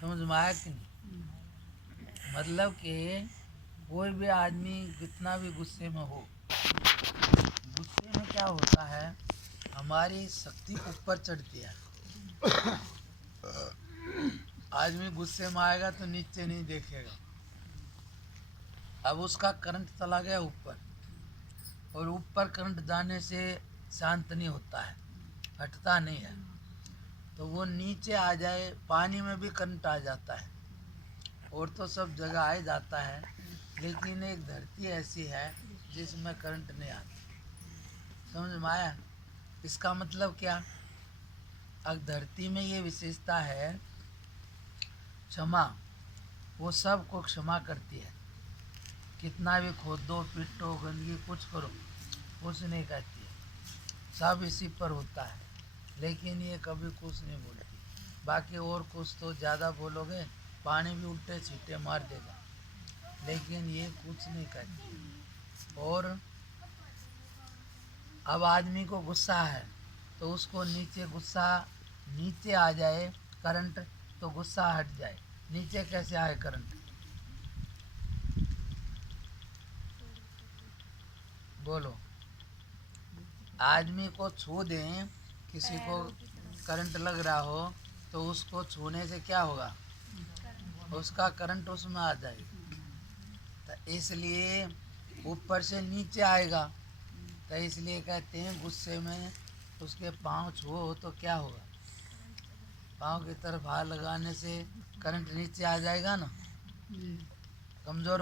समझ में आया कि नहीं? मतलब कि कोई भी आदमी कितना भी गुस्से में हो, गुस्से में क्या होता है, हमारी शक्ति ऊपर चढ़ती है। आदमी गुस्से में आएगा तो नीचे नहीं देखेगा। अब उसका करंट चला गया ऊपर, और ऊपर करंट जाने से शांत नहीं होता है, हटता नहीं है, तो वो नीचे आ जाए, पानी में भी करंट आ जाता है, और तो सब जगह आ जाता है, लेकिन एक धरती ऐसी है जिसमें करंट नहीं आता। समझ में आया? इसका मतलब क्या? अब धरती में ये विशेषता है क्षमा, वो सबको क्षमा करती है। कितना भी खोदो पीटो गंदगी कुछ करो, कुछ नहीं कहती है, सब इसी पर होता है, लेकिन ये कभी कुछ नहीं बोलती। बाकी और कुछ तो ज़्यादा बोलोगे पानी भी उल्टे छींटे मार देगा, लेकिन ये कुछ नहीं कहती। और अब आदमी को गुस्सा है तो उसको नीचे गुस्सा नीचे आ जाए करंट, तो गुस्सा हट जाए। नीचे कैसे आए करंट? बोलो। आदमी को छू दें, किसी को करंट लग रहा हो तो उसको छूने से क्या होगा? उसका करंट उसमें आ जाएगा, तो इसलिए ऊपर से नीचे आएगा। तो इसलिए कहते हैं गुस्से में उसके पाँव छुओ तो क्या होगा? पाँव की तरफ हाथ लगाने से करंट नीचे आ जाएगा ना, कमज़ोर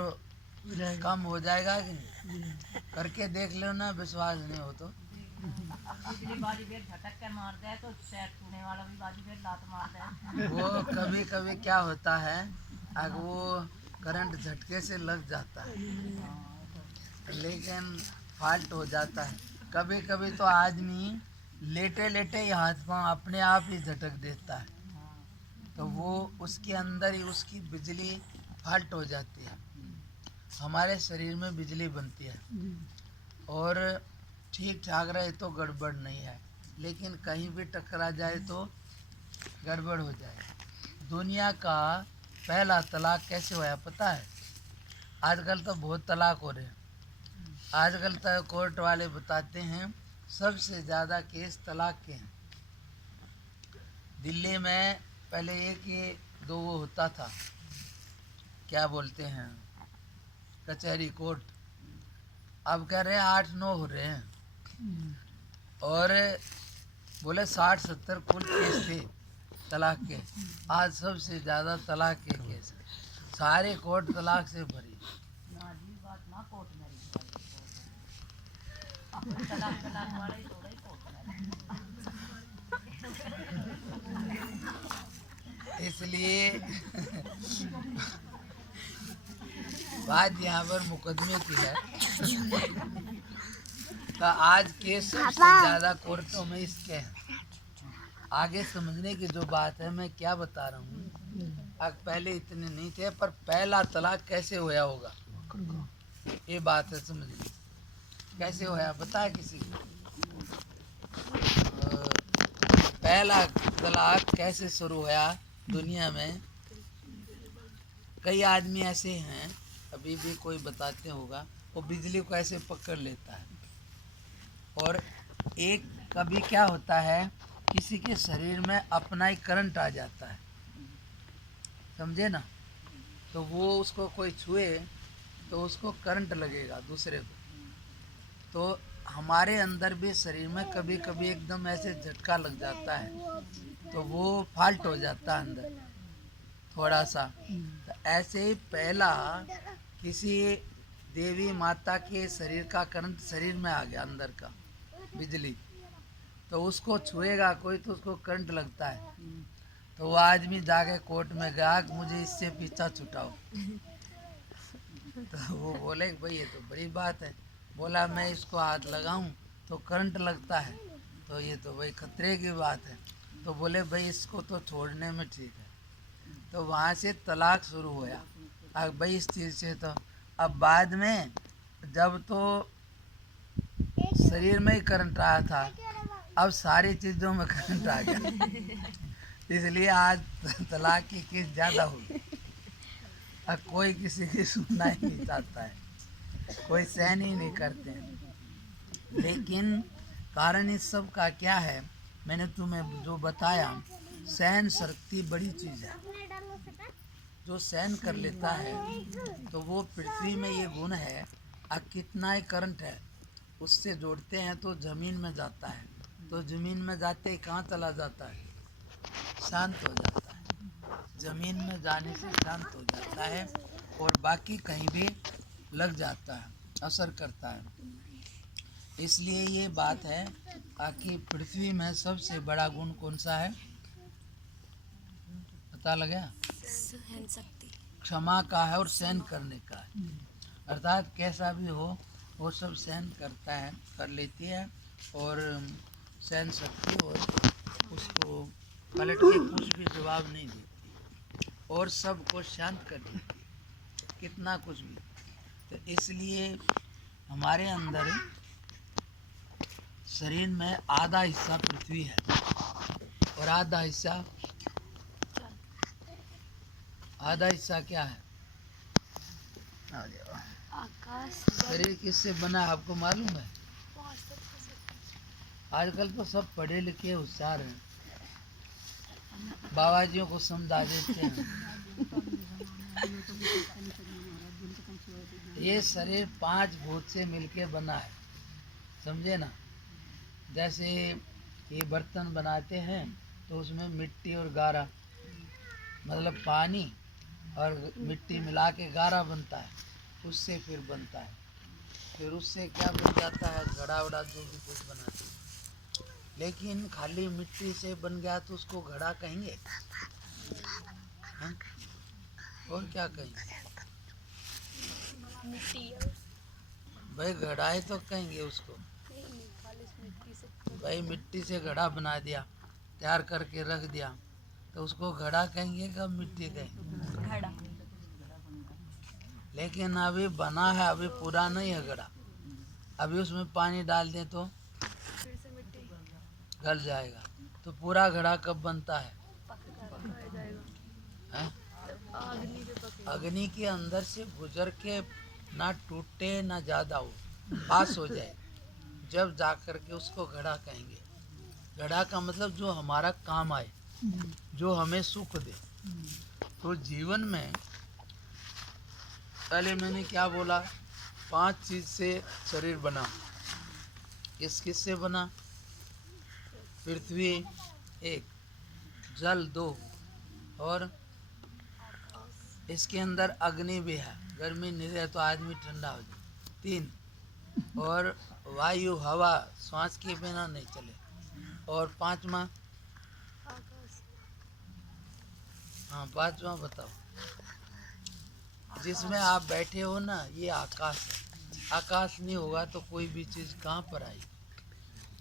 कम हो जाएगा कि नहीं? करके देख लो ना, विश्वास नहीं हो तो। बाजी फिर झटक के मार दे तो शायद छूने वाला भी बाजी फिर लात मार दे। वो कभी कभी क्या होता है, अगर वो करंट झटके से लग जाता है, लेकिन फाल्ट हो जाता है। कभी कभी तो आदमी लेटे लेटे ही हाथ पाँव अपने आप ही झटक देता है, तो वो उसके अंदर ही उसकी बिजली फाल्ट हो जाती है। हमारे शरीर में बिजली बनती है, और ठीक ठाक रहे तो गड़बड़ नहीं है, लेकिन कहीं भी टकरा जाए तो गड़बड़ हो जाए। दुनिया का पहला तलाक कैसे हुआ पता है? आजकल तो बहुत तलाक हो रहे हैं। आजकल तो कोर्ट वाले बताते हैं सबसे ज़्यादा केस तलाक के हैं। दिल्ली में पहले एक ही दो वो होता था, क्या बोलते हैं, कचहरी कोर्ट। अब कह रहे हैं 8-9 हो रहे हैं, और बोले 60-70 कुल केस थे तलाक के। आज सबसे ज़्यादा तलाक के केस हैं, सारे कोर्ट तलाक से भरी। ना जी बात ना कोर्ट में तलाक तलाक वाले ही थोड़ा ही कोर्ट में। इसलिए बात यहाँ पर मुकदमे की है। तो आज केस सबसे ज़्यादा कोर्टों में इसके हैं। आगे समझने की जो बात है, मैं क्या बता रहा हूँ, अब पहले इतने नहीं थे, पर पहला तलाक कैसे होया होगा, ये बात है समझनी। कैसे होया बताया किसी को? पहला तलाक कैसे शुरू होया दुनिया में? कई आदमी ऐसे हैं, अभी भी कोई बताते होगा, वो बिजली को ऐसे पकड़ लेता है, और एक कभी क्या होता है, किसी के शरीर में अपना ही करंट आ जाता है, समझे ना? तो वो उसको कोई छुए तो उसको करंट लगेगा दूसरे को। तो हमारे अंदर भी शरीर में कभी कभी एकदम ऐसे झटका लग जाता है, तो वो फाल्ट हो जाता है अंदर थोड़ा सा। तो ऐसे ही पहला किसी देवी माता के शरीर का करंट शरीर में आ गया, अंदर का बिजली, तो उसको छुएगा कोई तो उसको करंट लगता है, तो वो आदमी जाके कोर्ट में गया कि मुझे इससे पीछा छुटाओ। तो वो बोले कि भाई ये तो बड़ी बात है। बोला मैं इसको हाथ लगाऊं तो करंट लगता है, तो ये तो भाई खतरे की बात है। तो बोले भाई इसको तो छोड़ने में ठीक है। तो वहाँ से तलाक शुरू हुआ। अब भाई इस चीज़ से तो अब बाद में जब तो शरीर में ही करंट आया था, अब सारी चीज़ों में करंट आ गया। इसलिए आज तलाक की केस ज़्यादा हुई। अब कोई किसी की सुनना ही नहीं चाहता है, कोई सहन ही नहीं करते हैं। लेकिन कारण इस सब का क्या है, मैंने तुम्हें जो बताया, सहन शक्ति बड़ी चीज़ है। जो सहन कर लेता है तो वो पृथ्वी में ये गुण है। अब कितना ही करंट है उससे जोड़ते हैं तो ज़मीन में जाता है, तो ज़मीन में जाते ही कहाँ चला जाता है, शांत हो जाता है। ज़मीन में जाने से शांत हो जाता है और बाकी कहीं भी लग जाता है, असर करता है। इसलिए ये बात है कि पृथ्वी में सबसे बड़ा गुण कौन सा है, पता लगा? सहन शक्ति। क्षमा का है और सहन करने का है। अर्थात कैसा भी हो वो सब सहन करता है, कर लेती है, और सहन शक्ति, और उसको पलट के कुछ भी जवाब नहीं देती और सबको शांत कर देती, कितना कुछ भी। तो इसलिए हमारे अंदर शरीर में आधा हिस्सा पृथ्वी है और आधा हिस्सा क्या है? आकाश। शरीर किससे बना है आपको मालूम है? आजकल तो सब पढ़े लिखे होशियार हैं, बाबा जियों को समझा देते हैं। ये शरीर 5 भूत से मिलके बना है, समझे ना? जैसे ये बर्तन बनाते हैं तो उसमें मिट्टी और गारा, मतलब पानी और मिट्टी मिला के गारा बनता है, उससे फिर बनता है, फिर उससे क्या बन जाता है, घड़ा वड़ा जो भी कुछ बनाते हैं। लेकिन खाली मिट्टी से बन गया तो उसको घड़ा कहेंगे? हाँ? और क्या कहेंगे? भाई घड़ा ही तो कहेंगे उसको। भाई मिट्टी से घड़ा बना दिया, तैयार करके रख दिया, तो उसको घड़ा कहेंगे कब मिट्टी कहेंगे? घड़ा। लेकिन अभी बना है, अभी पूरा नहीं है घड़ा, अभी उसमें पानी डाल दें तो गल जाएगा। तो पूरा घड़ा कब बनता है? हैं? अग्नि के अंदर से गुजर के ना टूटे ना ज़्यादा हो, पास हो जाए, जब जा कर के उसको घड़ा कहेंगे। घड़ा का मतलब जो हमारा काम आए, जो हमें सुख दे। तो जीवन में पहले मैंने क्या बोला, 5 चीज से शरीर बना। किस से बना? पृथ्वी 1, जल 2, और इसके अंदर अग्नि भी है, गर्मी नहीं रहे तो आदमी ठंडा हो जाए। 3, और वायु हवा, सांस के बिना नहीं चले। और 5वां, हाँ 5वां बताओ। जिसमें आप बैठे हो ना, ये आकाश है। आकाश नहीं होगा तो कोई भी चीज़ कहाँ पर आएगी,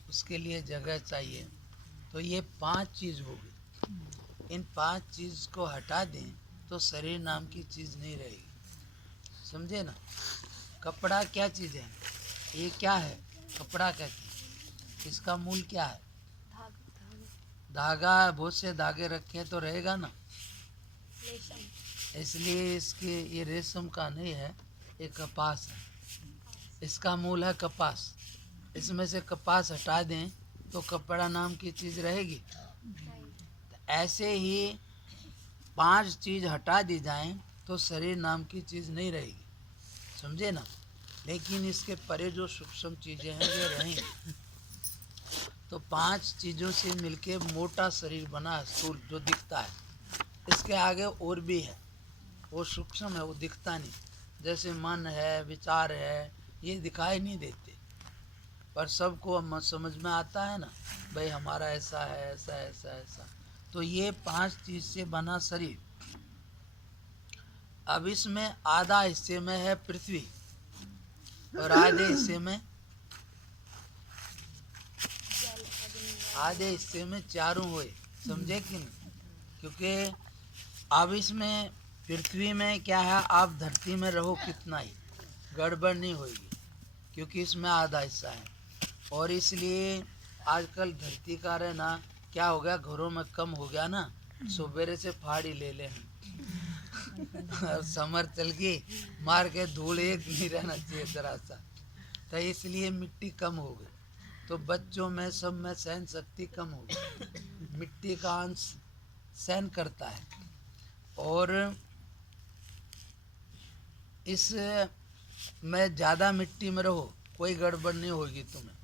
उसके लिए जगह चाहिए। तो ये 5 चीज़ होगी। इन 5 चीज़ को हटा दें तो शरीर नाम की चीज़ नहीं रहेगी, समझे ना? कपड़ा क्या चीज़ है? ये क्या है? कपड़ा कहते हैं। इसका मूल क्या है? धागा। बहुत से धागे रखे तो रहेगा ना, इसलिए इसके ये रेशम का नहीं है, ये कपास है। इसका मूल है कपास। इसमें से कपास हटा दें तो कपड़ा नाम की चीज़ रहेगी? ऐसे ही 5 चीज़ हटा दी जाएं तो शरीर नाम की चीज़ नहीं रहेगी, समझे ना? लेकिन इसके परे जो सूक्ष्म चीज़ें हैं वे रहेंगी। तो 5 चीज़ों से मिलके मोटा शरीर बना है, स्थूल जो दिखता है। इसके आगे और भी है, वो सूक्ष्म है, वो दिखता नहीं। जैसे मन है, विचार है, ये दिखाई नहीं देते, पर सबको समझ में आता है ना, भाई हमारा ऐसा है, ऐसा ऐसा ऐसा। तो ये 5 चीज़ से बना शरीर। अब इसमें आधा हिस्से में है पृथ्वी और आधे हिस्से में चारों हुए, समझे कि नहीं? क्योंकि अब इसमें पृथ्वी में क्या है, आप धरती में रहो कितना ही गड़बड़ नहीं होगी, क्योंकि इसमें आधा हिस्सा है। और इसलिए आजकल धरती का रहना क्या हो गया, घरों में कम हो गया ना, सुबेरे से फाड़ी ले ले अब समर चल गई, मार के धूल एक नहीं रहना चाहिए जरा सा, तो इसलिए मिट्टी कम हो गई। तो बच्चों में सब में सहन शक्ति कम हो गई, मिट्टी का अंश सहन करता है। और इस में ज़्यादा मिट्टी में रहो, कोई गड़बड़ नहीं होगी तुम्हें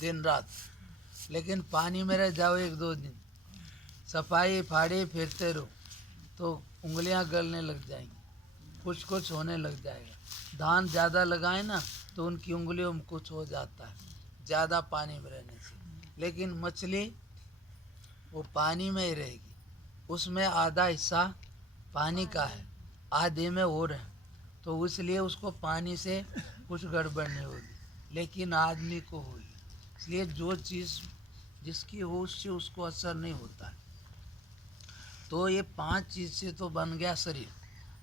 दिन रात, लेकिन पानी में रह जाओ 1-2 दिन, सफाई फाड़ी फिरते रहो तो उंगलियां गलने लग जाएंगी, कुछ कुछ होने लग जाएगा। धान ज़्यादा लगाए ना तो उनकी उंगलियों में कुछ हो जाता है ज़्यादा पानी में रहने से। लेकिन मछली वो पानी में ही रहेगी, उसमें आधा हिस्सा पानी का है, आधे में और है, तो इसलिए उसको पानी से कुछ गड़बड़ नहीं होगी, लेकिन आदमी को होगी। इसलिए जो चीज़ जिसकी हो उससे उसको असर नहीं होता है। तो ये 5 चीज़ से तो बन गया शरीर।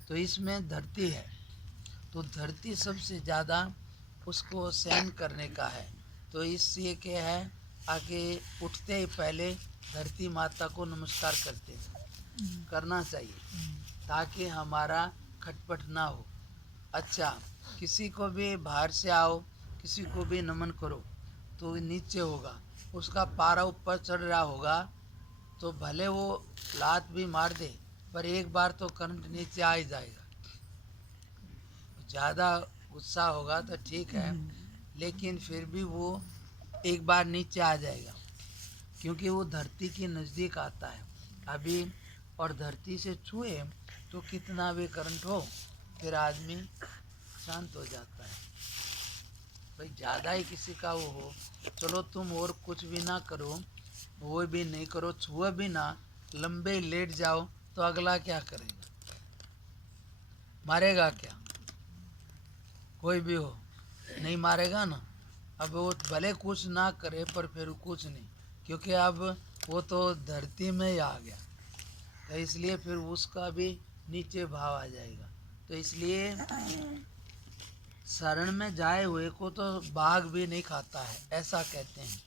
तो इसमें धरती है, तो धरती सबसे ज़्यादा उसको सहन करने का है। तो इससे क्या है, आगे उठते ही पहले धरती माता को नमस्कार करते हैं, करना चाहिए ताकि हमारा खटपट ना हो। अच्छा, किसी को भी बाहर से आओ, किसी को भी नमन करो तो नीचे होगा, उसका पारा ऊपर चढ़ रहा होगा तो भले वो लात भी मार दे पर एक बार तो करंट नीचे आ ही जाएगा। ज़्यादा गुस्सा होगा तो ठीक है, लेकिन फिर भी वो एक बार नीचे आ जाएगा, क्योंकि वो धरती के नज़दीक आता है अभी। और धरती से छुए तो कितना भी करंट हो फिर आदमी शांत हो जाता है। भाई ज़्यादा ही किसी का वो हो, चलो तुम और कुछ भी ना करो, वो भी नहीं करो, छुए भी ना, लंबे लेट जाओ तो अगला क्या करेगा, मारेगा क्या? कोई भी हो नहीं मारेगा ना। अब वो भले कुछ ना करे पर फिर कुछ नहीं, क्योंकि अब वो तो धरती में ही आ गया, तो इसलिए फिर उसका भी नीचे भाव आ जाएगा। तो इसलिए शरण में जाए हुए को तो बाघ भी नहीं खाता है, ऐसा कहते हैं।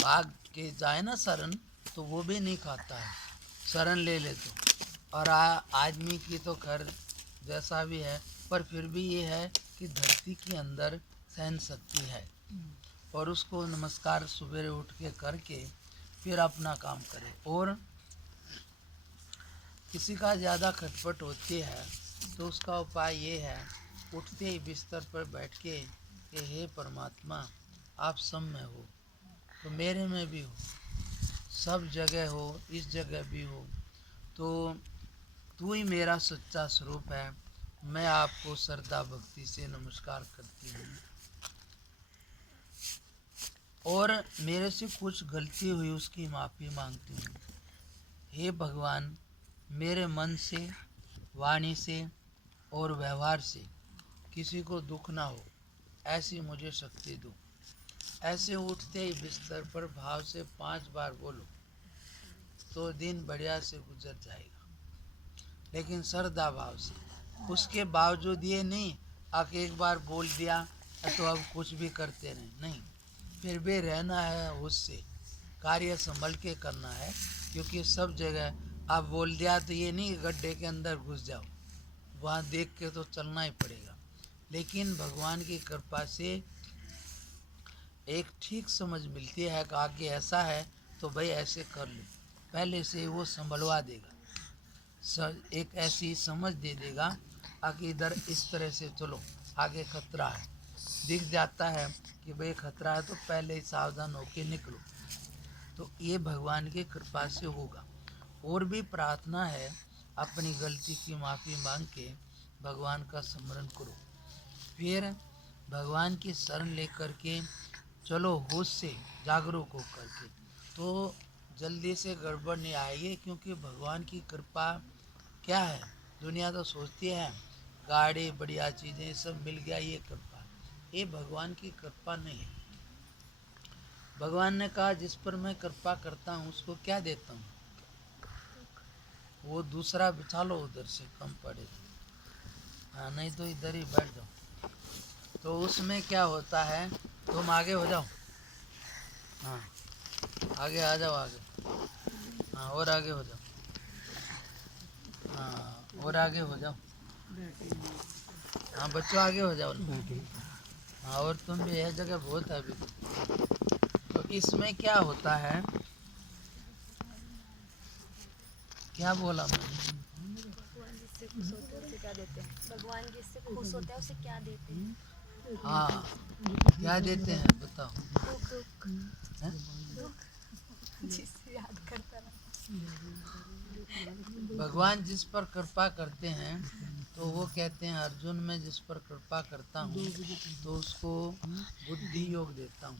बाघ के जाए ना शरण तो वो भी नहीं खाता है, शरण ले ले तो। और आदमी की तो खैर जैसा भी है, पर फिर भी ये है कि धरती के अंदर सहन शक्ति है, और उसको नमस्कार सवेरे उठ के करके फिर अपना काम करे। और किसी का ज़्यादा खटपट होती है तो उसका उपाय ये है, उठते ही बिस्तर पर बैठ के कि हे परमात्मा, आप सब में हो तो मेरे में भी हो, सब जगह हो, इस जगह भी हो, तो तू ही मेरा सच्चा स्वरूप है। मैं आपको श्रद्धा भक्ति से नमस्कार करती हूँ, और मेरे से कुछ गलती हुई उसकी माफ़ी मांगती हूँ। हे भगवान, मेरे मन से, वाणी से और व्यवहार से किसी को दुख ना हो, ऐसी मुझे शक्ति दो। ऐसे उठते ही बिस्तर पर भाव से 5 बार बोलो तो दिन बढ़िया से गुजर जाएगा, लेकिन श्रद्धा भाव से। उसके बावजूद ये नहीं आके एक बार बोल दिया तो अब कुछ भी करते नहीं, फिर भी रहना है उससे, कार्य संभल के करना है, क्योंकि सब जगह आप बोल दिया तो ये नहीं गड्ढे के अंदर घुस जाओ, वहाँ देख के तो चलना ही पड़ेगा। लेकिन भगवान की कृपा से एक ठीक समझ मिलती है कि आगे ऐसा है तो भाई ऐसे कर लो, पहले से वो संभलवा देगा, एक ऐसी समझ दे देगा आगे इधर इस तरह से चलो, आगे खतरा है, दिख जाता है कि भाई खतरा है तो पहले ही सावधान होकर निकलो। तो ये भगवान की कृपा से होगा। और भी प्रार्थना है, अपनी गलती की माफ़ी मांग के भगवान का स्मरण करो, फिर भगवान की शरण लेकर के चलो, होश से जागरूक हो करके, तो जल्दी से गड़बड़ नहीं आएगी। क्योंकि भगवान की कृपा क्या है, दुनिया तो सोचती है गाड़ी बढ़िया चीज़ें सब मिल गया, ये कृपा, ये भगवान की कृपा नहीं है। भगवान ने कहा जिस पर मैं कृपा करता हूँ उसको क्या देता हूँ, वो दूसरा बिछा लो उधर से, कम पड़े, हाँ नहीं तो इधर ही बैठ जाओ। तो उसमें क्या होता है, तुम आगे हो जाओ, हाँ आगे आ जाओ आगे। हाँ और आगे हो जाओ। हाँ और आगे हो जाओ। हाँ बच्चों आगे हो जाओ। हाँ और तुम भी, यह जगह बहुत है अभी। तो इसमें क्या होता है, क्या बोला मैंने? भगवान जिससे खुश होते हैं उसे क्या देते हैं? भगवान जिससे खुश होता है उसे क्या देते हैं? हाँ क्या देते हैं बताओ? दुख दुख हैं? जिससे याद करता रहे। भगवान जिस पर कृपा करते हैं तो वो कहते हैं अर्जुन मैं जिस पर कृपा करता हूँ तो उसको बुद्धि योग देता हूँ।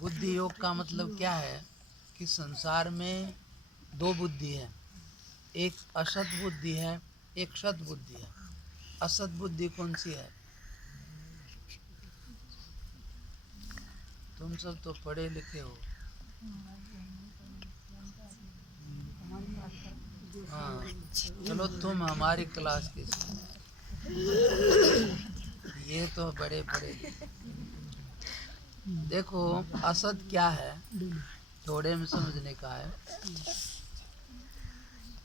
बुद्धि योग का मतलब क्या है कि संसार में दो बुद्धि है, एक असत बुद्धि है, एक सत बुद्धि है। असत बुद्धि कौन सी है? तुम सब तो पढ़े लिखे हो। हाँ चलो तुम हमारी क्लास के, ये तो बड़े बड़े। देखो असत क्या है, थोड़े में समझने का है।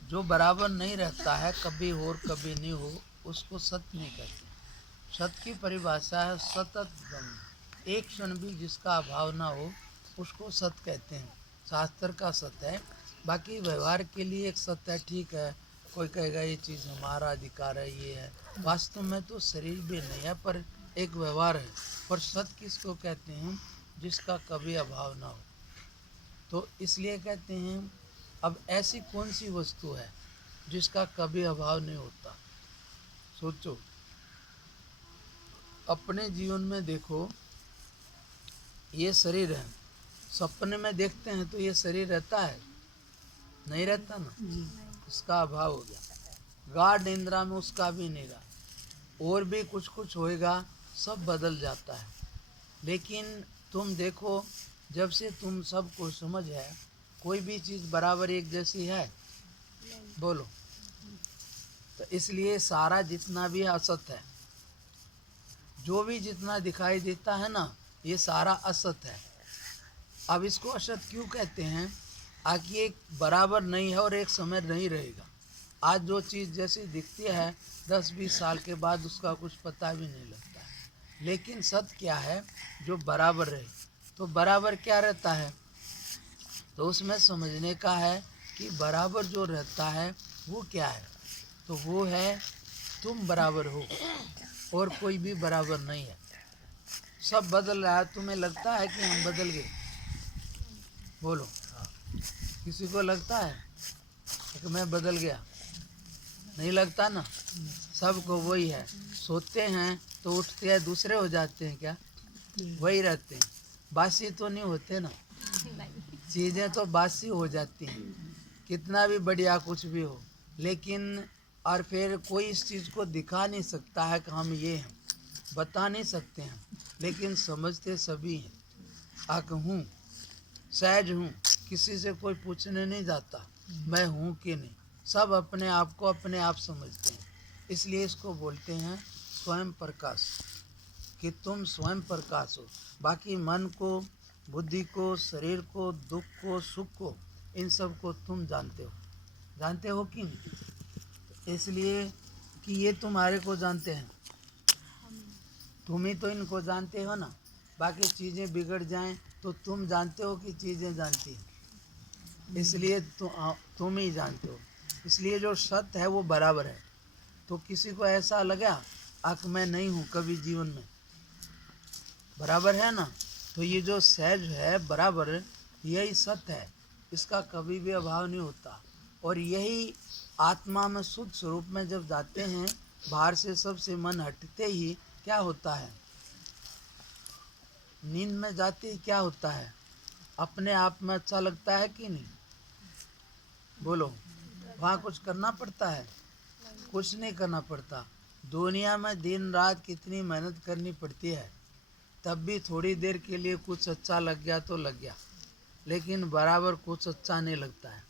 जो बराबर नहीं रहता है, कभी हो और कभी नहीं हो, उसको सत्य नहीं कहते। सत्य की परिभाषा है सतत ब्रह्म, एक क्षण भी जिसका अभाव ना हो उसको सत्य कहते हैं। शास्त्र का सत्य है। बाकी व्यवहार के लिए एक सत्य है, ठीक है। कोई कहेगा ये चीज़ हमारा अधिकार है, ये है। वास्तव में तो शरीर भी नहीं है पर एक व्यवहार है। पर सत्य किसको कहते हैं? जिसका कभी अभाव ना हो। तो इसलिए कहते हैं। अब ऐसी कौन सी वस्तु है जिसका कभी अभाव नहीं होता? सोचो, अपने जीवन में देखो, ये शरीर है, सपने में देखते हैं तो ये शरीर रहता है? नहीं रहता ना, उसका अभाव हो गया। गाढ़ निद्रा में उसका भी नहीं रहा। और भी कुछ कुछ होएगा, सब बदल जाता है। लेकिन तुम देखो, जब से तुम सबको समझ है, कोई भी चीज़ बराबर एक जैसी है? बोलो। तो इसलिए सारा जितना भी असत है, जो भी जितना दिखाई देता है ना, ये सारा असत है। अब इसको असत क्यों कहते हैं? आकि एक बराबर नहीं है और एक समय नहीं रहेगा। आज जो चीज़ जैसी दिखती है 10-20 साल के बाद उसका कुछ पता भी नहीं लगता है। लेकिन सत्य क्या है? जो बराबर रहे। तो बराबर क्या रहता है? तो उसमें समझने का है कि बराबर जो रहता है वो क्या है? तो वो है तुम बराबर हो और कोई भी बराबर नहीं है। सब बदल रहा है। तुम्हें लगता है कि हम बदल गए? बोलो, किसी को लगता है कि मैं बदल गया? नहीं लगता ना। सबको वही है। सोते हैं तो उठते हैं दूसरे हो जाते हैं क्या? वही रहते हैं। बासी तो नहीं होते ना, चीज़ें तो बासी हो जाती हैं, कितना भी बढ़िया कुछ भी हो। लेकिन और फिर कोई इस चीज़ को दिखा नहीं सकता है कि हम ये हैं, बता नहीं सकते हैं। लेकिन समझते सभी हैं। आक हूँ, सहज हूँ, किसी से कोई पूछने नहीं जाता मैं हूँ कि नहीं। सब अपने आप को अपने आप समझते हैं। इसलिए इसको बोलते हैं स्वयं प्रकाश, कि तुम स्वयं प्रकाश हो। बाकी मन को, बुद्धि को, शरीर को, दुख को, सुख को, इन सब को तुम जानते हो। जानते हो कि नहीं? इसलिए कि ये तुम्हारे को जानते हैं, तुम ही तो इनको जानते हो ना। बाकी चीज़ें बिगड़ जाएं तो तुम जानते हो कि चीज़ें जानती हैं। इसलिए तुम ही जानते हो। इसलिए जो सत्य है वो बराबर है। तो किसी को ऐसा लगा आख मैं नहीं हूँ कभी जीवन में, बराबर है ना। तो ये जो सहज है बराबर, यही सत्य है। इसका कभी भी अभाव नहीं होता। और यही आत्मा में शुद्ध स्वरूप में जब जाते हैं, बाहर से सबसे मन हटते ही क्या होता है? नींद में जाते ही क्या होता है? अपने आप में अच्छा लगता है कि नहीं? बोलो। वहाँ कुछ करना पड़ता है? कुछ नहीं करना पड़ता। दुनिया में दिन रात कितनी मेहनत करनी पड़ती है, तब भी थोड़ी देर के लिए कुछ अच्छा लग गया तो लग गया, लेकिन बराबर कुछ अच्छा नहीं लगता है।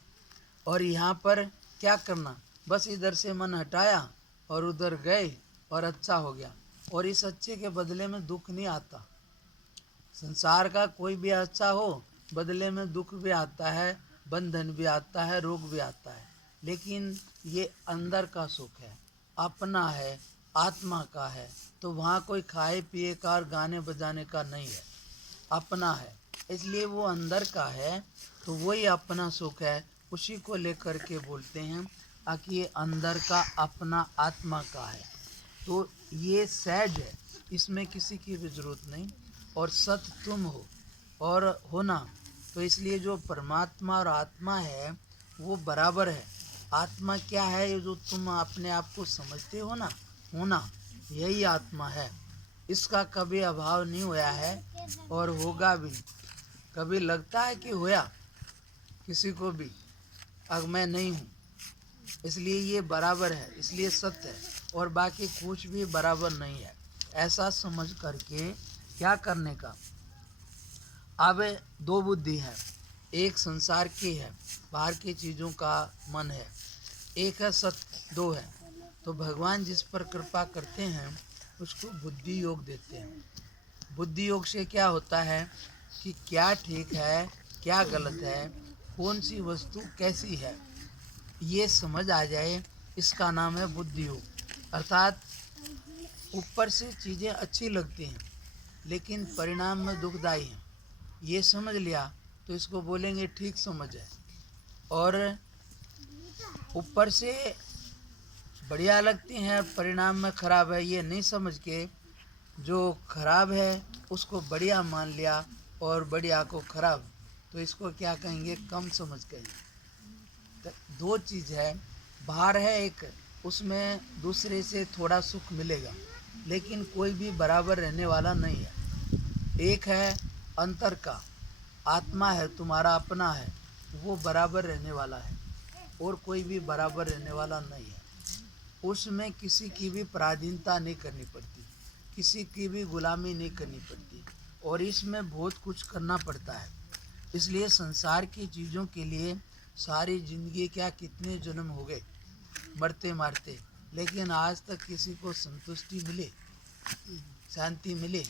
और यहाँ पर क्या करना? बस इधर से मन हटाया और उधर गए और अच्छा हो गया। और इस अच्छे के बदले में दुख नहीं आता। संसार का कोई भी अच्छा हो, बदले में दुख भी आता है, बंधन भी आता है, रोग भी आता है। लेकिन ये अंदर का सुख है, अपना है, आत्मा का है, तो वहाँ कोई खाए पिए का और गाने बजाने का नहीं है, अपना है। इसलिए वो अंदर का है, तो वही अपना सुख है, उसी को लेकर के बोलते हैं कि ये अंदर का अपना आत्मा का है। तो ये सहज है, इसमें किसी की भी जरूरत नहीं। और सत तुम हो और होना, तो इसलिए जो परमात्मा और आत्मा है वो बराबर है। आत्मा क्या है? ये जो तुम अपने आप को समझते हो ना, होना, यही आत्मा है। इसका कभी अभाव नहीं होया है और होगा भी। कभी लगता है कि होया किसी को भी, अब मैं नहीं हूँ, इसलिए ये बराबर है, इसलिए सत्य है, और बाकी कुछ भी बराबर नहीं है। ऐसा समझ करके क्या करने का? अब दो बुद्धि है, एक संसार की है, बाहर की चीज़ों का मन है, एक है सत्य, दो है। तो भगवान जिस पर कृपा करते हैं उसको बुद्धि योग देते हैं। बुद्धि योग से क्या होता है कि क्या ठीक है, क्या गलत है, कौन सी वस्तु कैसी है, ये समझ आ जाए, इसका नाम है बुद्धि योग। अर्थात ऊपर से चीज़ें अच्छी लगती हैं लेकिन परिणाम में दुखदायी हैं, ये समझ लिया तो इसको बोलेंगे ठीक समझ है। और ऊपर से बढ़िया लगती हैं, परिणाम में खराब है, ये नहीं समझ के जो खराब है उसको बढ़िया मान लिया और बढ़िया को खराब, तो इसको क्या कहेंगे? कम समझ कहेंगे। तो दो चीज़ है, बाहर है एक, उसमें दूसरे से थोड़ा सुख मिलेगा लेकिन कोई भी बराबर रहने वाला नहीं है। एक है अंतर का, आत्मा है, तुम्हारा अपना है, वो बराबर रहने वाला है और कोई भी बराबर रहने वाला नहीं है। उसमें किसी की भी पराधीनता नहीं करनी पड़ती, किसी की भी गुलामी नहीं करनी पड़ती, और इसमें बहुत कुछ करना पड़ता है। इसलिए संसार की चीज़ों के लिए सारी जिंदगी क्या कितने जन्म हो गए मरते मारते, लेकिन आज तक किसी को संतुष्टि मिले, शांति मिले।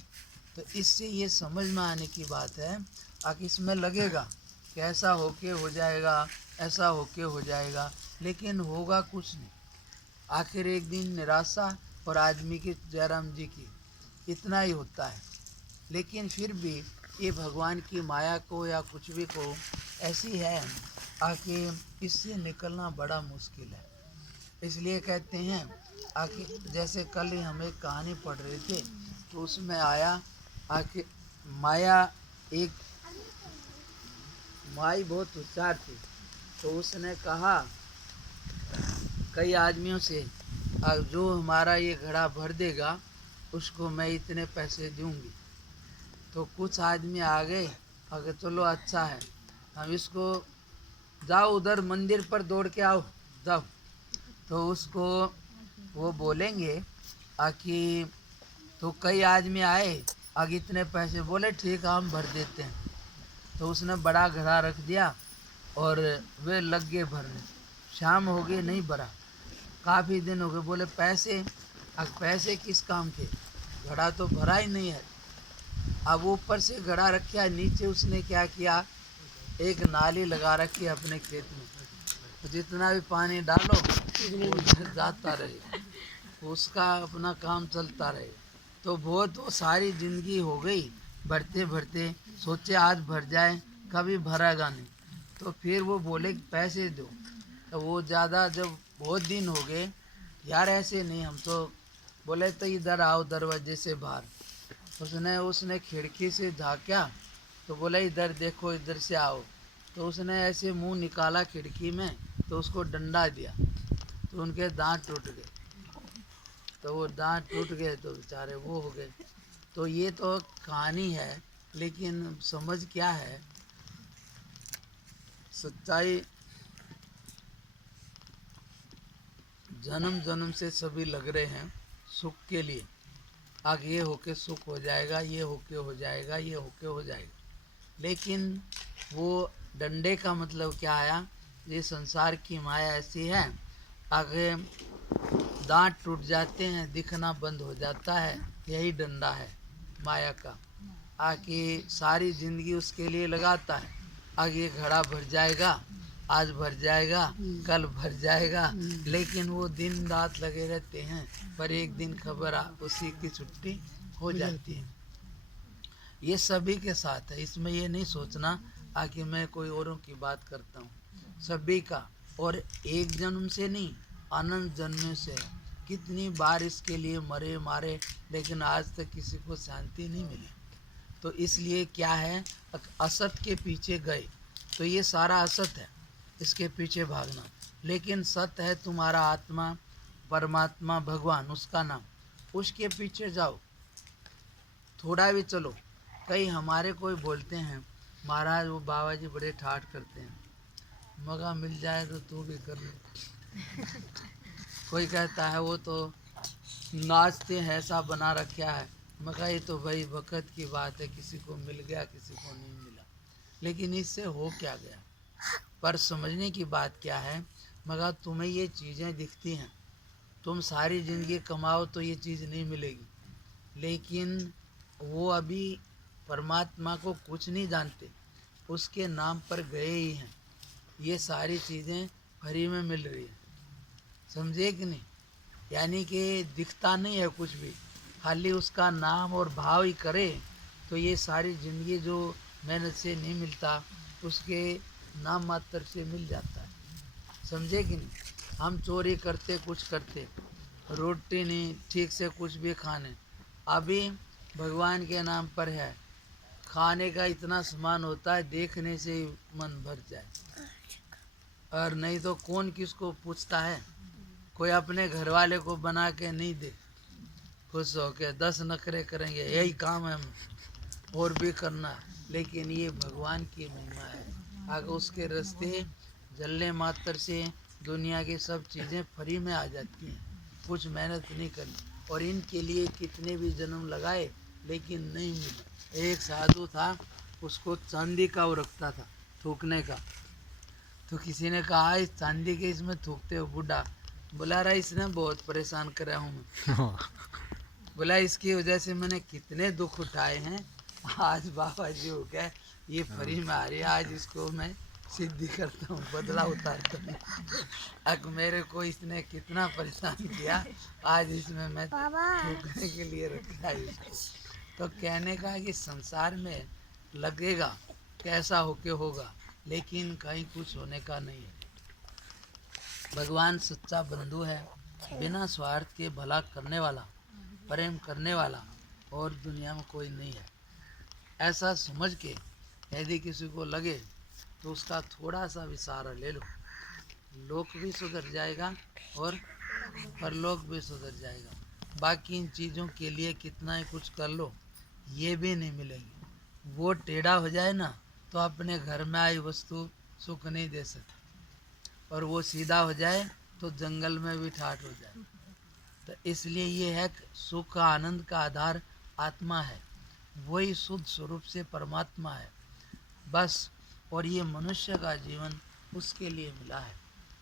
तो इससे ये समझ में आने की बात है कि इसमें लगेगा कि ऐसा होके हो जाएगा, ऐसा होके हो जाएगा, लेकिन होगा कुछ नहीं। आखिर एक दिन निराशा और आदमी की, जयराम जी की, इतना ही होता है। लेकिन फिर भी ये भगवान की माया को या कुछ भी को ऐसी है कि इससे निकलना बड़ा मुश्किल है। इसलिए कहते हैं कि जैसे कल ही हम एक कहानी पढ़ रहे थे तो उसमें आया कि माया, एक माई बहुत होशियार थी, तो उसने कहा कई आदमियों से, जो हमारा ये घड़ा भर देगा उसको मैं इतने पैसे दूंगी। तो कुछ आदमी आ गए, अगर चलो अच्छा है, हम इसको, जाओ उधर मंदिर पर दौड़ के आओ, जाओ। तो उसको वो बोलेंगे कि, तो कई आदमी आए, आगे इतने पैसे, बोले ठीक है हम भर देते हैं। तो उसने बड़ा घड़ा रख दिया और वे लग गए भरने। शाम हो गई, नहीं भरा, काफ़ी दिन हो गए, बोले पैसे, अब पैसे किस काम के, घड़ा तो भरा ही नहीं है। अब ऊपर से घड़ा रखा, नीचे उसने क्या किया, एक नाली लगा रखी है अपने खेत में, तो जितना भी पानी डालो वो जाता रहे, उसका अपना काम चलता रहे। तो बहुत वो सारी ज़िंदगी हो गई भरते भरते, सोचे आज भर जाए, कभी भरागा नहीं। तो फिर वो बोले पैसे दो। तो वो ज़्यादा, जब बहुत दिन हो गए, यार ऐसे नहीं, हम तो, बोले तो इधर आओ दरवाजे से बाहर। उसने खिड़की से झाँका तो बोला इधर देखो, इधर से आओ। तो उसने ऐसे मुंह निकाला खिड़की में, तो उसको डंडा दिया, तो उनके दांत टूट गए। तो वो दांत टूट गए तो बेचारे वो हो गए। तो ये तो कहानी है, लेकिन समझ क्या है, सच्चाई जन्म जन्म से सभी लग रहे हैं सुख के लिए, आगे ये होके सुख हो जाएगा, ये होके हो जाएगा, ये होके हो जाएगा। लेकिन वो डंडे का मतलब क्या आया, ये संसार की माया ऐसी है, आगे दांत टूट जाते हैं, दिखना बंद हो जाता है, यही डंडा है माया का। आके सारी जिंदगी उसके लिए लगाता है। आगे घड़ा भर जाएगा, आज भर जाएगा, कल भर जाएगा, लेकिन वो दिन रात लगे रहते हैं, पर एक दिन खबर उसी की छुट्टी हो जाती है। ये सभी के साथ है, इसमें ये नहीं सोचना आकि मैं कोई औरों की बात करता हूँ, सभी का। और एक जन्म से नहीं, अनंत जन्म से है। कितनी बार इसके लिए मरे मारे, लेकिन आज तक किसी को शांति नहीं मिली। तो इसलिए क्या है, असत के पीछे गए तो ये सारा असत है, इसके पीछे भागना। लेकिन सत है तुम्हारा आत्मा, परमात्मा, भगवान, उसका नाम, उसके पीछे जाओ, थोड़ा भी चलो। कई हमारे कोई बोलते हैं, महाराज वो बाबा जी बड़े ठाठ करते हैं, मगा मिल जाए तो तू भी कर ले। कोई कहता है वो तो नाचते हैं, ऐसा बना रखा है। मगर ये तो भाई वक़्त की बात है, किसी को मिल गया, किसी को नहीं मिला, लेकिन इससे हो क्या गया। पर समझने की बात क्या है, मगर तुम्हें ये चीज़ें दिखती हैं, तुम सारी ज़िंदगी कमाओ तो ये चीज़ नहीं मिलेगी, लेकिन वो अभी परमात्मा को कुछ नहीं जानते, उसके नाम पर गए ही हैं। ये सारी चीज़ें फ्री में मिल रही है, समझे कि नहीं। यानी कि दिखता नहीं है कुछ भी, खाली उसका नाम और भाव ही करे तो ये सारी ज़िंदगी जो मेहनत से नहीं मिलता, उसके नाम मात्र से मिल जाता है, समझे कि नहीं। हम चोरी करते, कुछ करते, रोटी नहीं ठीक से कुछ भी खाने, अभी भगवान के नाम पर है, खाने का इतना सामान होता है, देखने से ही मन भर जाए। और नहीं तो कौन किसको पूछता है, कोई अपने घर वाले को बना के नहीं दे, खुश हो के 10 नखरे करेंगे, यही काम है हमें, और भी करना। लेकिन ये भगवान की महिमा है, अगर उसके रास्ते जलने मात्र से दुनिया की सब चीज़ें फ्री में आ जाती हैं, कुछ मेहनत नहीं करनी। और इनके लिए कितने भी जन्म लगाए लेकिन नहीं मिले। एक साधु था, उसको चांदी का वो रखता था थूकने का, तो किसी ने कहा इस चांदी के इसमें थूकते हो बूढ़ा, बोला रहा इसने बहुत परेशान करा हूँ मैं। बोला इसकी वजह से मैंने कितने दुख उठाए हैं, आज बाबा जी हो गए, ये फ्री में आ रही है, आज इसको मैं सिद्धि करता हूँ, बदला उतारता हूँ। अब मेरे को इसने कितना परेशान किया, आज इसमें मैं थूकने के लिए रखा है इसको। तो कहने का है कि संसार में लगेगा कैसा होके होगा, लेकिन कहीं कुछ होने का नहीं है। भगवान सच्चा बंधु है, बिना स्वार्थ के भला करने वाला, प्रेम करने वाला, और दुनिया में कोई नहीं है। ऐसा समझ के यदि किसी को लगे तो उसका थोड़ा सा भी सहारा ले लो, लोक भी सुधर जाएगा और परलोक भी सुधर जाएगा। बाकी इन चीज़ों के लिए कितना ही कुछ कर लो, ये भी नहीं मिलेगी। वो टेढ़ा हो जाए ना तो अपने घर में आई वस्तु सुख नहीं दे सकती, और वो सीधा हो जाए तो जंगल में भी ठाठ हो जाए। तो इसलिए ये है कि सुख का आनंद का आधार आत्मा है, वही शुद्ध स्वरूप से परमात्मा है बस। और ये मनुष्य का जीवन उसके लिए मिला है।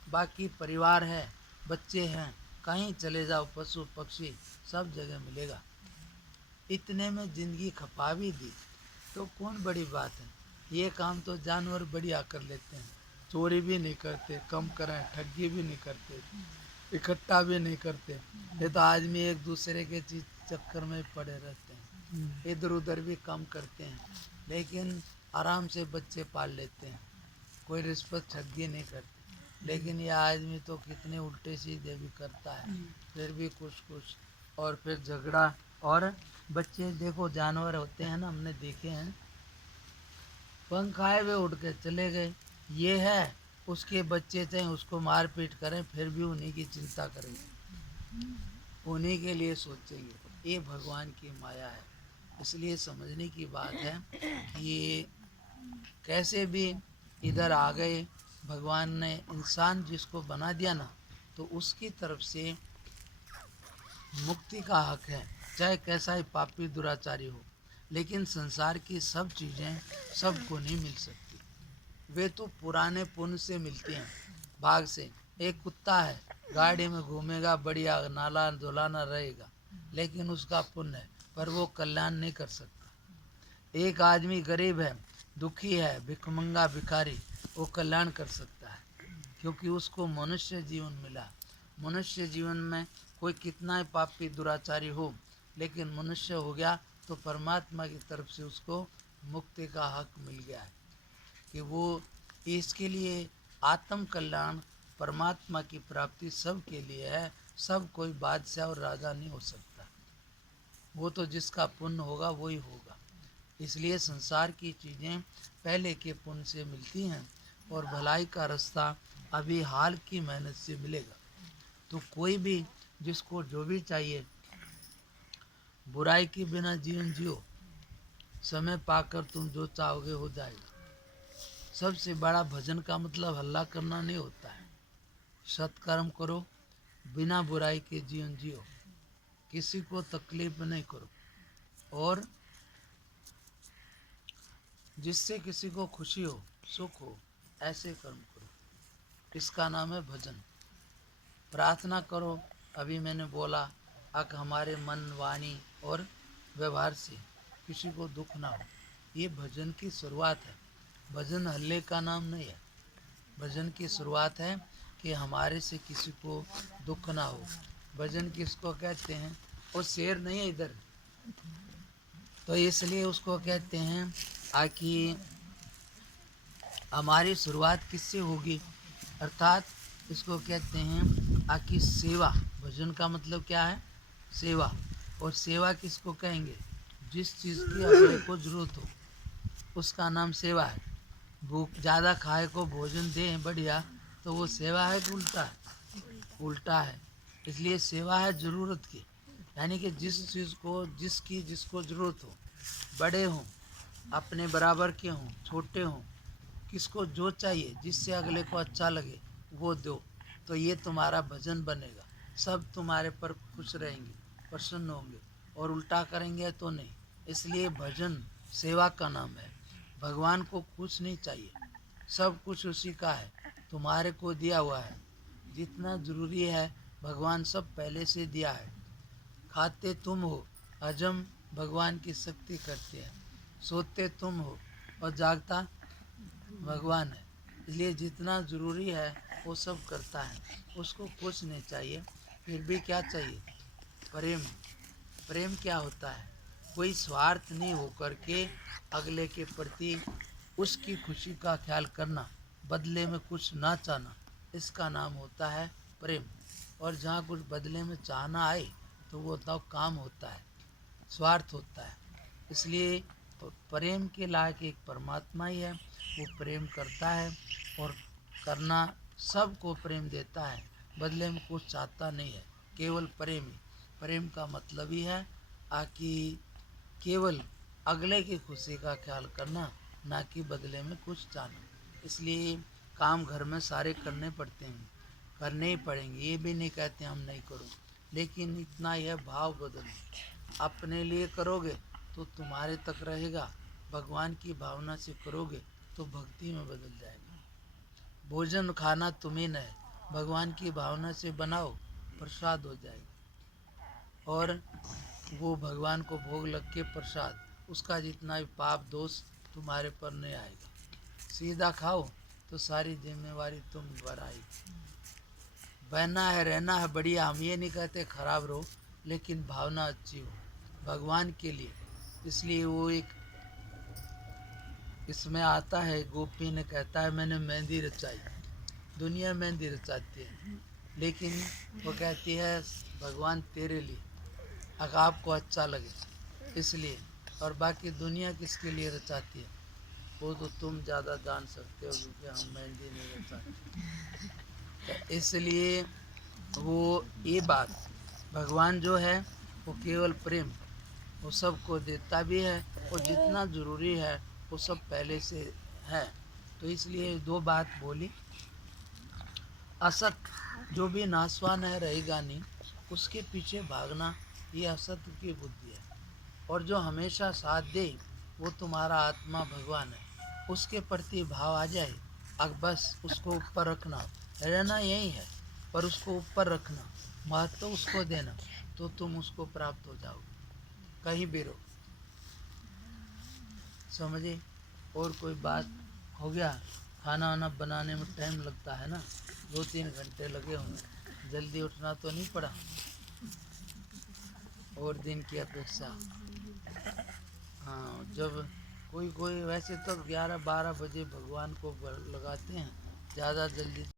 बाकी परिवार है, बच्चे हैं, कहीं चले जाओ, पशु पक्षी सब जगह मिलेगा। इतने में ज़िंदगी खपा भी दी तो कौन बड़ी बात है। ये काम तो जानवर बढ़िया कर लेते हैं, चोरी भी नहीं करते, कम करें, ठगी भी नहीं करते, इकट्ठा भी नहीं करते। ये तो आदमी एक दूसरे के चीज चक्कर में पड़े रहते हैं, इधर उधर भी कम करते हैं, लेकिन आराम से बच्चे पाल लेते हैं, कोई रिश्वत ठगी नहीं करते। लेकिन ये आदमी तो कितने उल्टे सीधे भी करता है, फिर भी कुछ कुछ, और फिर झगड़ा। और बच्चे देखो जानवर होते हैं ना, हमने देखे हैं, पंख आए हुए उड़ के चले गए, ये है उसके बच्चे थे, उसको मार पीट करें फिर भी उन्हीं की चिंता करेंगे, उन्हीं के लिए सोचेंगे। ये भगवान की माया है। इसलिए समझने की बात है कि ये कैसे भी इधर आ गए, भगवान ने इंसान जिसको बना दिया ना, तो उसकी तरफ से मुक्ति का हक है, चाहे कैसा ही पापी दुराचारी हो। लेकिन संसार की सब चीज़ें सबको नहीं मिल सकती, वे तो पुराने पुण्य से मिलती हैं, भाग से। एक कुत्ता है, गाड़ी में घूमेगा, बढ़िया नाला धुलाना रहेगा, लेकिन उसका पुण्य है, पर वो कल्याण नहीं कर सकता। एक आदमी गरीब है, दुखी है, भिखमंगा भिखारी, वो कल्याण कर सकता है, क्योंकि उसको मनुष्य जीवन मिला। मनुष्य जीवन में कोई कितना ही पापी दुराचारी हो, लेकिन मनुष्य हो गया तो परमात्मा की तरफ से उसको मुक्ति का हक मिल गया है, कि वो इसके लिए आत्म कल्याण, परमात्मा की प्राप्ति सबके लिए है। सब कोई बादशाह और राजा नहीं हो सकता, वो तो जिसका पुण्य होगा वही होगा। इसलिए संसार की चीज़ें पहले के पुण्य से मिलती हैं, और भलाई का रास्ता अभी हाल की मेहनत से मिलेगा। तो कोई भी जिसको जो भी चाहिए, बुराई के बिना जीवन जियो, समय पाकर तुम जो चाहोगे हो जाएगा। सबसे बड़ा भजन का मतलब हल्ला करना नहीं होता है। सत्कर्म करो, बिना बुराई के जीवन जियो, किसी को तकलीफ नहीं करो, और जिससे किसी को खुशी हो, सुख हो, ऐसे कर्म करो। इसका नाम है भजन। प्रार्थना करो, अभी मैंने बोला, कि हमारे मन, वाणी और व्यवहार से किसी को दुख ना हो। ये भजन की शुरुआत है। भजन हल्ले का नाम नहीं है। भजन की शुरुआत है कि हमारे से किसी को दुख ना हो। भजन किसको कहते हैं? वो शेर नहीं है इधर, तो इसलिए उसको कहते हैं कि हमारी शुरुआत किससे होगी, अर्थात इसको कहते हैं कि सेवा। भजन का मतलब क्या है? सेवा। और सेवा किसको कहेंगे? जिस चीज़ की अगले को जरूरत हो, उसका नाम सेवा है। भूख ज़्यादा खाए को भोजन दें बढ़िया, तो वो सेवा है कि उल्टा है? उल्टा है। इसलिए सेवा है ज़रूरत की, यानी कि जिस चीज़ को जिसको ज़रूरत हो, बड़े हों, अपने बराबर के हों, छोटे हों, किसको जो चाहिए, जिससे अगले को अच्छा लगे वो दो, तो ये तुम्हारा भजन बनेगा। सब तुम्हारे पर खुश रहेंगे, प्रसन्न होंगे, और उल्टा करेंगे तो नहीं। इसलिए भजन सेवा का नाम है। भगवान को कुछ नहीं चाहिए, सब कुछ उसी का है, तुम्हारे को दिया हुआ है। जितना ज़रूरी है भगवान सब पहले से दिया है। खाते तुम हो, हजम भगवान की शक्ति करते हैं। सोते तुम हो और जागता भगवान है। इसलिए जितना ज़रूरी है वो सब करता है, उसको कुछ नहीं चाहिए। फिर भी क्या चाहिए? प्रेम। प्रेम क्या होता है? कोई स्वार्थ नहीं होकर के अगले के प्रति उसकी खुशी का ख्याल करना, बदले में कुछ ना चाहना, इसका नाम होता है प्रेम। और जहाँ कुछ बदले में चाहना आए तो वो तब काम होता है, स्वार्थ होता है। इसलिए प्रेम के लायक एक परमात्मा ही है, वो प्रेम करता है और करना सबको प्रेम देता है, बदले में कुछ चाहता नहीं है, केवल प्रेम ही। प्रेम का मतलब ही है कि केवल अगले की खुशी का ख्याल करना, ना कि बदले में कुछ चाहना। इसलिए काम घर में सारे करने पड़ते हैं, करने ही पड़ेंगे, ये भी नहीं कहते हम नहीं करो, लेकिन इतना ही है भाव बदलो। अपने लिए करोगे तो तुम्हारे तक रहेगा, भगवान की भावना से करोगे तो भक्ति में बदल जाएगा। भोजन खाना तुम्हें न है, भगवान की भावना से बनाओ, प्रसाद हो जाएगा, और वो भगवान को भोग लग के प्रसाद, उसका जितना भी पाप दोष तुम्हारे पर नहीं आएगा। सीधा खाओ तो सारी जिम्मेवारी तुम पर आएगी। बहना है, रहना है बढ़िया, हम ये नहीं कहते खराब रहो, लेकिन भावना अच्छी हो भगवान के लिए। इसलिए वो एक इसमें आता है, गोपी ने कहता है मैंने मेहंदी रचाई। दुनिया मेहंदी रचाती है, लेकिन वो कहती है भगवान तेरे लिए, अगर आपको अच्छा लगे इसलिए। और बाकी दुनिया किसके लिए रचाती है वो तो तुम ज़्यादा जान सकते हो, क्योंकि हम मेहंदी नहीं रचाते। तो इसलिए वो ये बात, भगवान जो है वो केवल प्रेम, वो सबको देता भी है, और जितना ज़रूरी है वो सब पहले से है। तो इसलिए दो बात बोली, असत जो भी नासवान है रहेगा नहीं, उसके पीछे भागना ये असत्य की बुद्धि है। और जो हमेशा साथ दे वो तुम्हारा आत्मा भगवान है, उसके प्रति भाव आ जाए, अब बस उसको ऊपर रखना, रहना यही है, पर उसको ऊपर रखना, महत्व उसको देना, तो तुम उसको प्राप्त हो जाओगे कहीं भी रहो। समझे। और कोई बात हो गया, खाना वाना बनाने में टाइम लगता है ना, 2-3 घंटे लगे होंगे, जल्दी उठना तो नहीं पड़ा और दिन की अपेक्षा। हाँ, जब कोई कोई वैसे तो 11-12 बजे भगवान को लगाते हैं, ज़्यादा जल्दी